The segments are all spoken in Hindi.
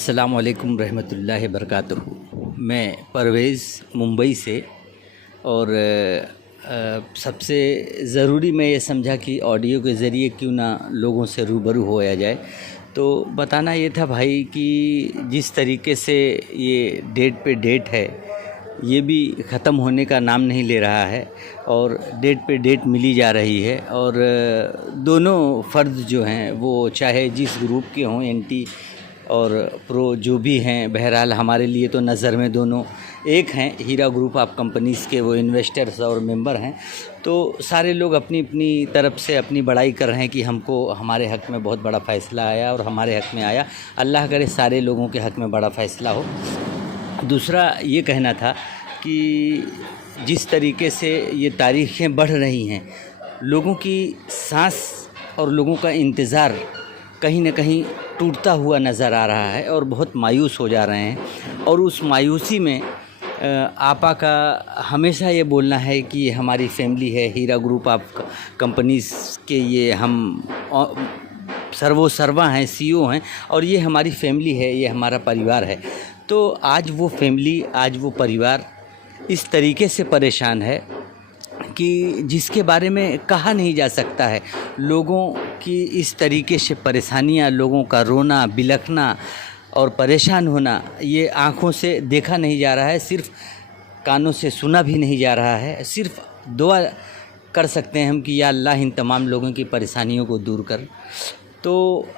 अस्सलाम वालेकुम रहमतुल्लाहि बरकातुहू। मैं परवेज़ मुंबई से और सबसे ज़रूरी मैं ये समझा कि ऑडियो के ज़रिए क्यों ना लोगों से रूबरू होया जाए। तो बताना ये था भाई कि जिस तरीके से ये डेट पे डेट है, ये भी ख़त्म होने का नाम नहीं ले रहा है और डेट पे डेट मिली जा रही है। और दोनों फ़र्द जो हैं वो चाहे जिस ग्रुप के हों, एंटी और प्रो जो भी हैं, बहरहाल हमारे लिए तो नज़र में दोनों एक हैं। हीरा ग्रुप ऑफ कंपनीज़ के वो इन्वेस्टर्स और मेंबर हैं। तो सारे लोग अपनी अपनी तरफ से अपनी बड़ाई कर रहे हैं कि हमको हमारे हक़ में बहुत बड़ा फ़ैसला आया और हमारे हक़ में आया। अल्लाह करे सारे लोगों के हक़ में बड़ा फ़ैसला हो। दूसरा ये कहना था कि जिस तरीके से ये तारीख़ें बढ़ रही हैं, लोगों की सांस और लोगों का इंतज़ार कहीं न कहीं टूटता हुआ नज़र आ रहा है और बहुत मायूस हो जा रहे हैं। और उस मायूसी में आपा का हमेशा ये बोलना है कि ये हमारी फैमिली है, हीरा ग्रुप ऑफ कंपनीज़ के ये हम सर्वा हैं, सीईओ हैं और ये हमारी फैमिली है, ये हमारा परिवार है। तो आज वो फैमिली, आज वो परिवार इस तरीके से परेशान है कि जिसके बारे में कहा नहीं जा सकता है। लोगों की इस तरीके से परेशानियां, लोगों का रोना, बिलखना और परेशान होना, ये आँखों से देखा नहीं जा रहा है, सिर्फ़ कानों से सुना भी नहीं जा रहा है। सिर्फ़ दुआ कर सकते हैं हम कि या अल्लाह इन तमाम लोगों की परेशानियों को दूर कर। तो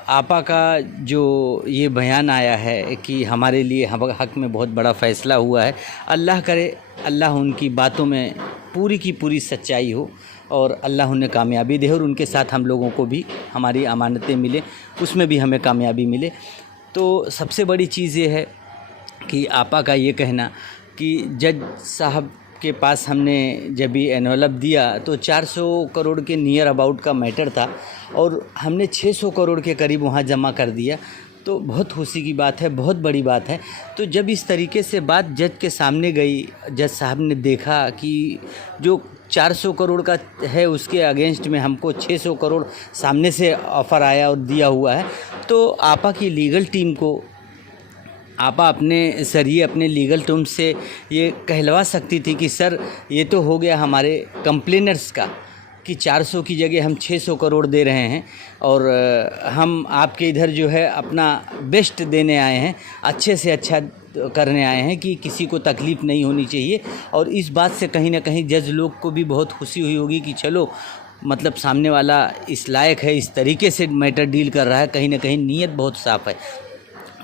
आपा का जो ये बयान आया है कि हमारे लिए हक़ में बहुत बड़ा फ़ैसला हुआ है, अल्लाह करे अल्लाह उनकी बातों में पूरी की पूरी सच्चाई हो और अल्लाह उन्हें कामयाबी दे और उनके साथ हम लोगों को भी हमारी अमानतें मिले, उसमें भी हमें कामयाबी मिले। तो सबसे बड़ी चीज़ ये है कि आपा का ये कहना कि जज साहब के पास हमने जब भी एनवलप दिया तो 400 करोड़ के नियर अबाउट का मैटर था और हमने 600 करोड़ के करीब वहाँ जमा कर दिया। तो बहुत खुशी की बात है, बहुत बड़ी बात है। तो जब इस तरीके से बात जज के सामने गई, जज साहब ने देखा कि जो 400 करोड़ का है उसके अगेंस्ट में हमको 600 करोड़ सामने से ऑफ़र आया और दिया हुआ है, तो आपा की लीगल टीम को आपा अपने ज़रिए अपने लीगल टीम से ये कहलवा सकती थी कि सर ये तो हो गया हमारे कंप्लेनर्स का कि 400 की जगह हम 600 करोड़ दे रहे हैं और हम आपके इधर जो है अपना बेस्ट देने आए हैं, अच्छे से अच्छा करने आए हैं कि किसी को तकलीफ़ नहीं होनी चाहिए। और इस बात से कहीं ना कहीं जज लोग को भी बहुत खुशी हुई होगी कि चलो मतलब सामने वाला इस लायक है, इस तरीके से मैटर डील कर रहा है, कहीं ना कहीं नीयत बहुत साफ़ है।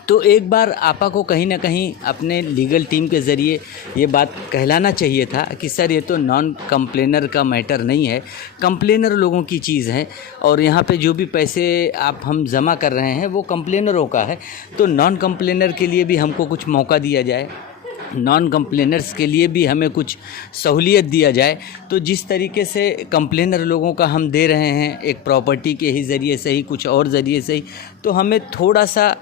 तो एक बार आपा को कहीं ना कहीं अपने लीगल टीम के ज़रिए ये बात कहलाना चाहिए था कि सर ये तो नॉन कंप्लेनर का मैटर नहीं है, कंप्लेनर लोगों की चीज़ है और यहाँ पे जो भी पैसे हम जमा कर रहे हैं वो कंप्लेनरों का है। तो नॉन कंप्लेनर के लिए भी हमको कुछ मौका दिया जाए, नॉन कंप्लेनर्स के लिए भी हमें कुछ सहूलियत दिया जाए। तो जिस तरीके से कंप्लेनर लोगों का हम दे रहे हैं, एक प्रॉपर्टी के ही ज़रिए से ही, कुछ और ज़रिए से ही, तो हमें थोड़ा सा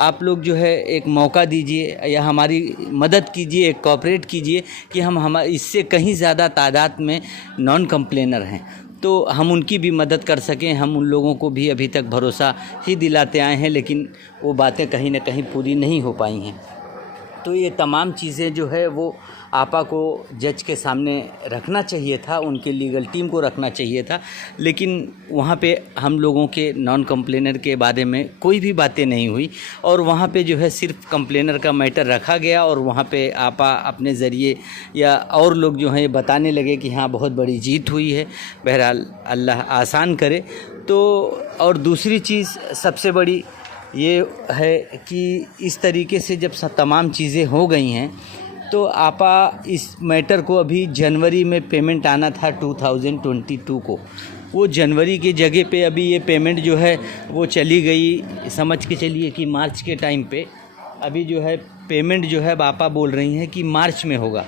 आप लोग जो है एक मौका दीजिए या हमारी मदद कीजिए, एक कोऑपरेट कीजिए कि हम इससे कहीं ज़्यादा तादाद में नॉन कंप्लेनर हैं तो हम उनकी भी मदद कर सकें। हम उन लोगों को भी अभी तक भरोसा ही दिलाते आए हैं, लेकिन वो बातें कहीं ना कहीं पूरी नहीं हो पाई हैं। तो ये तमाम चीज़ें जो है वो आपा को जज के सामने रखना चाहिए था, उनके लीगल टीम को रखना चाहिए था, लेकिन वहाँ पे हम लोगों के नॉन कंप्लेनर के बारे में कोई भी बातें नहीं हुई और वहाँ पे जो है सिर्फ कंप्लेनर का मैटर रखा गया और वहाँ पे आपा अपने ज़रिए या और लोग जो हैं बताने लगे कि हाँ बहुत बड़ी जीत हुई है। बहरहाल अल्लाह आसान करे। तो और दूसरी चीज़ सबसे बड़ी ये है कि इस तरीके से जब तमाम चीज़ें हो गई हैं तो आपा इस मैटर को अभी जनवरी में पेमेंट आना था 2022 को, वो जनवरी की जगह पे अभी ये पेमेंट जो है वो चली गई। समझ के चलिए कि मार्च के टाइम पे अभी जो है पेमेंट जो है आपा बोल रही हैं कि मार्च में होगा।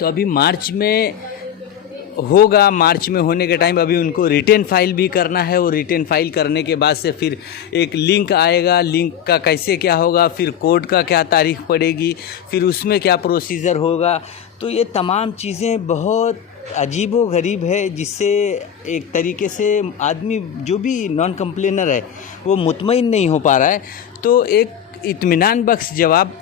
तो अभी मार्च में होगा, मार्च में होने के टाइम अभी उनको रिटर्न फाइल भी करना है और रिटर्न फाइल करने के बाद से फिर एक लिंक आएगा, लिंक का कैसे क्या होगा, फिर कोर्ट का क्या तारीख पड़ेगी, फिर उसमें क्या प्रोसीजर होगा। तो ये तमाम चीज़ें बहुत अजीबो गरीब है, जिससे एक तरीके से आदमी जो भी नॉन कंप्लेनर है वो मुतमईन नहीं हो पा रहा है। तो एक इत्मीनान बख्श जवाब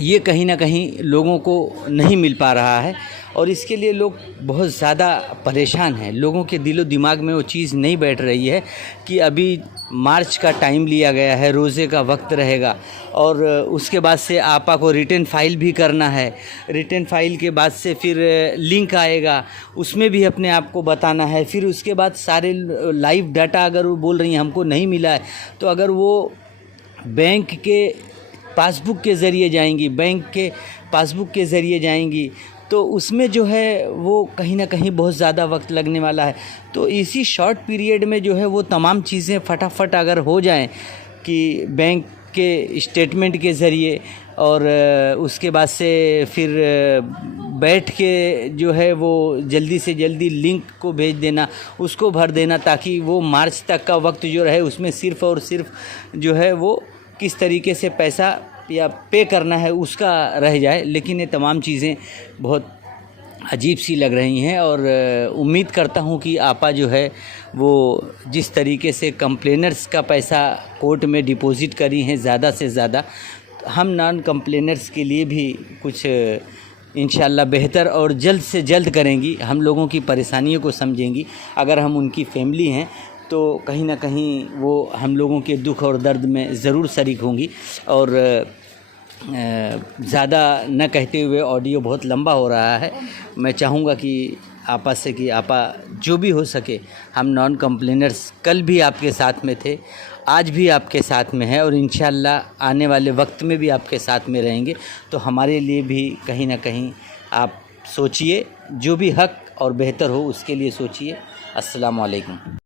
ये कहीं ना कहीं लोगों को नहीं मिल पा रहा है और इसके लिए लोग बहुत ज़्यादा परेशान हैं। लोगों के दिलो दिमाग में वो चीज़ नहीं बैठ रही है कि अभी मार्च का टाइम लिया गया है, रोज़े का वक्त रहेगा और उसके बाद से आपा को रिटर्न फाइल भी करना है। रिटर्न फाइल के बाद से फिर लिंक आएगा, उसमें भी अपने आप को बताना है। फिर उसके बाद सारे लाइव डाटा अगर वो बोल रही हैं हमको नहीं मिला है, तो अगर वो बैंक के पासबुक के ज़रिए जाएंगी, बैंक के पासबुक के ज़रिए जाएंगी, तो उसमें जो है वो कहीं ना कहीं बहुत ज़्यादा वक्त लगने वाला है। तो इसी शॉर्ट पीरियड में जो है वो तमाम चीज़ें फटाफट अगर हो जाएं कि बैंक के स्टेटमेंट के ज़रिए और उसके बाद से फिर बैठ के जो है वो जल्दी से जल्दी लिंक को भेज देना, उसको भर देना, ताकि वो मार्च तक का वक्त जो रहे उसमें सिर्फ़ और सिर्फ जो है वो किस तरीके से पैसा या पे करना है उसका रह जाए। लेकिन ये तमाम चीज़ें बहुत अजीब सी लग रही हैं और उम्मीद करता हूं कि आपा जो है वो जिस तरीके से कंप्लेनर्स का पैसा कोर्ट में डिपॉजिट करी हैं ज़्यादा से ज़्यादा, हम नॉन कंप्लेनर्स के लिए भी कुछ इंशाल्लाह बेहतर और जल्द से जल्द करेंगी। हम लोगों की परेशानियों को समझेंगी। अगर हम उनकी फैमिली हैं तो कहीं ना कहीं वो हम लोगों के दुख और दर्द में ज़रूर शरीक होंगी। और ज़्यादा न कहते हुए, ऑडियो बहुत लंबा हो रहा है, मैं चाहूँगा कि आपा से कि आपा जो भी हो सके, हम नॉन कंप्लेनर्स कल भी आपके साथ में थे, आज भी आपके साथ में है और इंशाल्लाह आने वाले वक्त में भी आपके साथ में रहेंगे। तो हमारे लिए भी कहीं ना कहीं आप सोचिए, जो भी हक और बेहतर हो उसके लिए सोचिए। अस्सलाम वालेकुम।